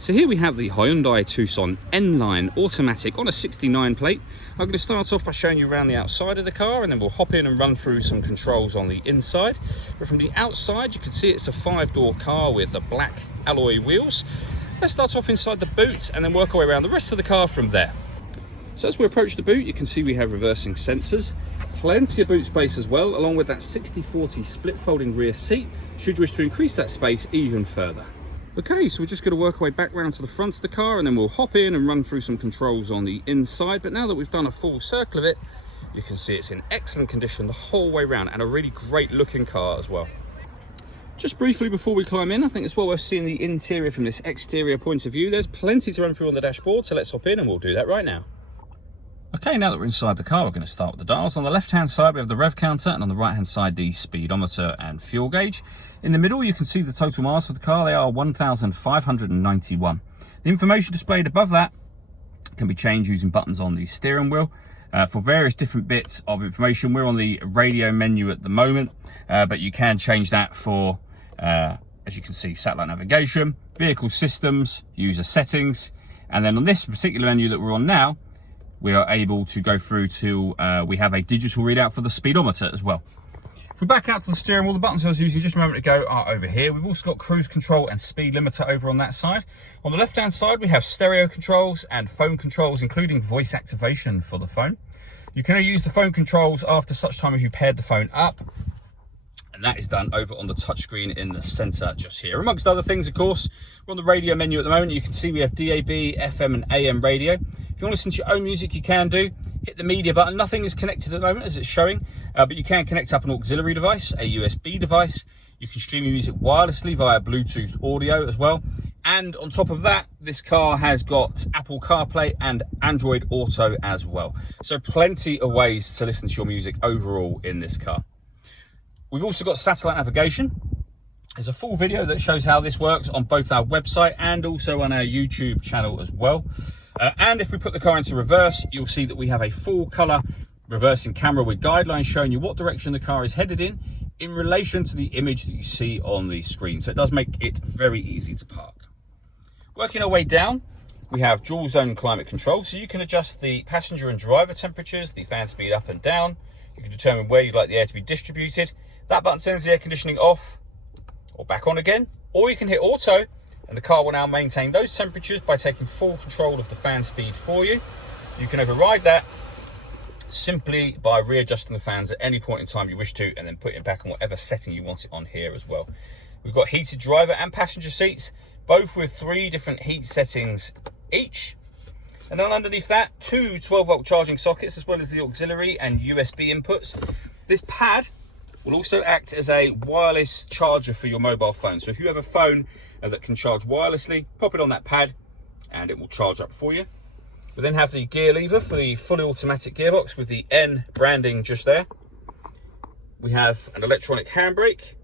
So here we have the Hyundai Tucson N-Line automatic on a 69 plate. I'm going to start off by showing you around the outside of the car, and then we'll hop in and run through some controls on the inside. But from the outside, you can see it's a 5-door car with the black alloy wheels. Let's start off inside the boot and then work our way around the rest of the car from there. So as we approach the boot, you can see we have reversing sensors. Plenty of boot space as well, along with that 60/40 split folding rear seat, should you wish to increase that space even further. Okay, so we're just going to work our way back round to the front of the car, and then we'll hop in and run through some controls on the inside. But now that we've done a full circle of it, you can see it's in excellent condition the whole way around, and a really great looking car as well. Just briefly before we climb in, I think it's well worth seeing the interior from this exterior point of view. There's plenty to run through on the dashboard, so let's hop in and we'll do that right now. Okay, now that we're inside the car, we're going to start with the dials. On the left-hand side, we have the rev counter, and on the right-hand side, the speedometer and fuel gauge. In the middle, you can see the total miles for the car. They are 1,591. The information displayed above that can be changed using buttons on the steering wheel. For various different bits of information, we're on the radio menu at the moment, but you can change that for, as you can see, satellite navigation, vehicle systems, user settings, and then on this particular menu that we're on now, we are able to go through to, we have a digital readout for the speedometer as well. If we back out to the steering wheel, the buttons I was using just a moment ago are over here. We've also got cruise control and speed limiter over on that side. On the left-hand side, we have stereo controls and phone controls, including voice activation for the phone. You can only use the phone controls after such time as you paired the phone up. And that is done over on the touchscreen in the center just here. Amongst other things, of course, we're on the radio menu at the moment. You can see we have DAB, FM and AM radio. If you want to listen to your own music, you can do. Hit the media button. Nothing is connected at the moment as it's showing, but you can connect up an auxiliary device, a USB device. You can stream your music wirelessly via Bluetooth audio as well. And on top of that, this car has got Apple CarPlay and Android Auto as well. So plenty of ways to listen to your music overall in this car. We've also got satellite navigation. There's a full video that shows how this works on both our website and also on our YouTube channel as well. And if we put the car into reverse, you'll see that we have a full color reversing camera with guidelines showing you what direction the car is headed in relation to the image that you see on the screen. So it does make it very easy to park. Working our way down, we have dual zone climate control. So you can adjust the passenger and driver temperatures, the fan speed up and down. You can determine where you'd like the air to be distributed. That button sends the air conditioning off or back on again, or you can hit auto and the car will now maintain those temperatures by taking full control of the fan speed for you. You can override that simply by readjusting the fans at any point in time you wish to, and then putting it back on whatever setting you want it on here as well. We've got heated driver and passenger seats, both with 3 different heat settings each. And then underneath that, 2 12-volt charging sockets, as well as the auxiliary and USB inputs. This pad will also act as a wireless charger for your mobile phone. So if you have a phone that can charge wirelessly, pop it on that pad and it will charge up for you. We then have the gear lever for the fully automatic gearbox with the N branding just there. We have an electronic handbrake.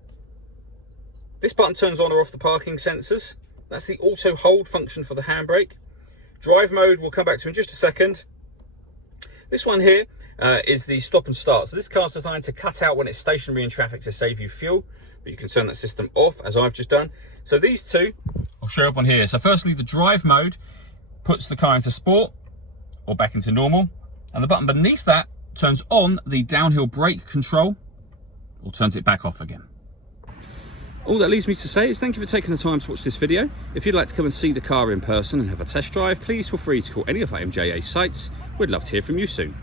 This button turns on or off the parking sensors. That's the auto hold function for the handbrake. Drive mode we'll come back to in just a second. This one here is the stop and start. So this car's designed to cut out when it's stationary in traffic to save you fuel, but you can turn that system off as I've just done. So these two will show up on here. So firstly, the drive mode puts the car into sport or back into normal, and the button beneath that turns on the downhill brake control or turns it back off again. All that leaves me to say is thank you for taking the time to watch this video. If you'd like to come and see the car in person and have a test drive, please feel free to call any of our MJA sites. We'd love to hear from you soon.